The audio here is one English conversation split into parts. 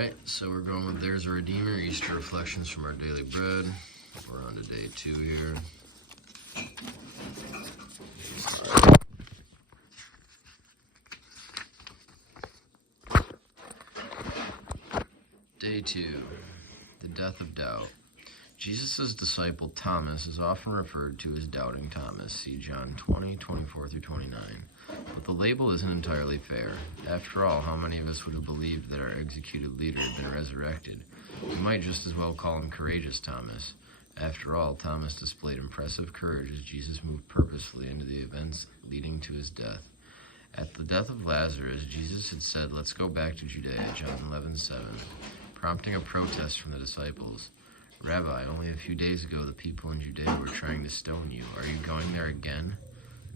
Alright, so we're going with There's a Redeemer, Easter Reflections from Our Daily Bread. We're on to day 2 here. Day 2, the death of doubt. Jesus' disciple Thomas is often referred to as Doubting Thomas. See John 20:24-29. But the label isn't entirely fair. After all, how many of us would have believed that our executed leader had been resurrected? We might just as well call him Courageous Thomas. After all, Thomas displayed impressive courage as Jesus moved purposefully into the events leading to his death. At the death of Lazarus, Jesus had said, "Let's go back to Judea," John 11:7, prompting a protest from the disciples. "Rabbi, only a few days ago the people in Judea were trying to stone you. Are you going there again?"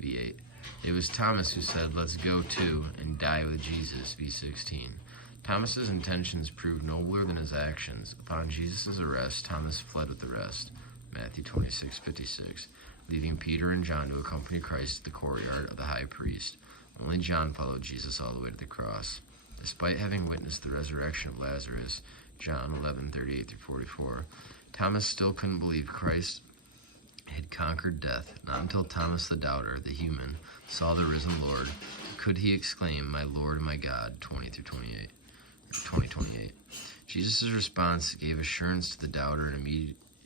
V8. It was Thomas who said, "Let's go too, and die with Jesus," V16. Thomas's intentions proved nobler than his actions. Upon Jesus' arrest, Thomas fled with the rest, Matthew 26:56, leaving Peter and John to accompany Christ to the courtyard of the high priest. Only John followed Jesus all the way to the cross. Despite having witnessed the resurrection of Lazarus, John 11:38-44, Thomas still couldn't believe Christ had conquered death. Not until Thomas the doubter, the human, saw the risen Lord could he exclaim, "My Lord and my God," 20:28. Jesus' response gave assurance to the doubter and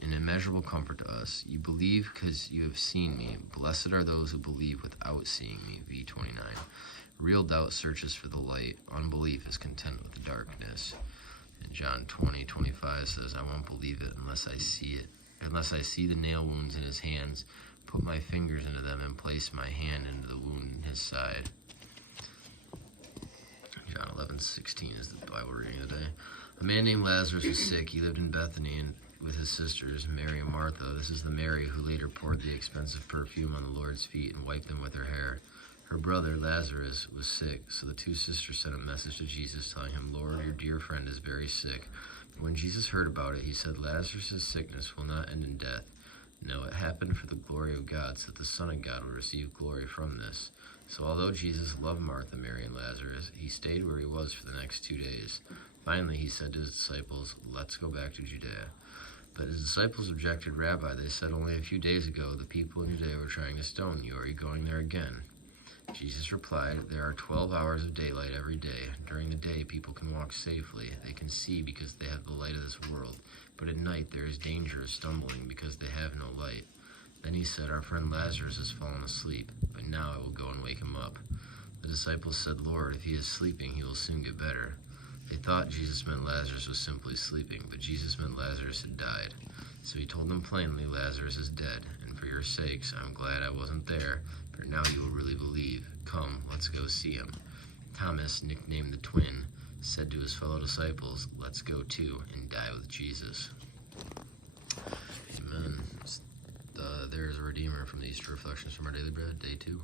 immeasurable comfort to us. "You believe because you have seen me. Blessed are those who believe without seeing me," V29. Real doubt searches for the light. Unbelief is content with the darkness. And John 20:25 says, "I won't believe it unless I see it. Unless I see the nail wounds in his hands, put my fingers into them, and place my hand into the wound in his side." John 11:16 is the Bible reading today. A man named Lazarus was sick. He lived in Bethany with his sisters, Mary and Martha. This is the Mary who later poured the expensive perfume on the Lord's feet and wiped them with her hair. Her brother, Lazarus, was sick, so the two sisters sent a message to Jesus telling him, "Lord, your dear friend is very sick." But when Jesus heard about it, he said, "Lazarus' sickness will not end in death. No, it happened for the glory of God, so that the Son of God will receive glory from this." So although Jesus loved Martha, Mary, and Lazarus, he stayed where he was for the next 2 days. Finally, he said to his disciples, "Let's go back to Judea." But his disciples objected. "Rabbi," they said, "only a few days ago the people in Judea were trying to stone you. Are you going there again?" Jesus replied, "There are 12 hours of daylight every day. During the day, people can walk safely. They can see because they have the light of this world. But at night, there is danger of stumbling because they have no light." Then he said, "Our friend Lazarus has fallen asleep, but now I will go and wake him up." The disciples said, "Lord, if he is sleeping, he will soon get better." They thought Jesus meant Lazarus was simply sleeping, but Jesus meant Lazarus had died. So he told them plainly, "Lazarus is dead, and for your sakes, I'm glad I wasn't there, for now you will really believe. Come, let's go see him." Thomas, nicknamed the Twin, said to his fellow disciples, "Let's go too and die with Jesus." Amen. There's a Redeemer from the Easter Reflections from Our Daily Bread, day 2.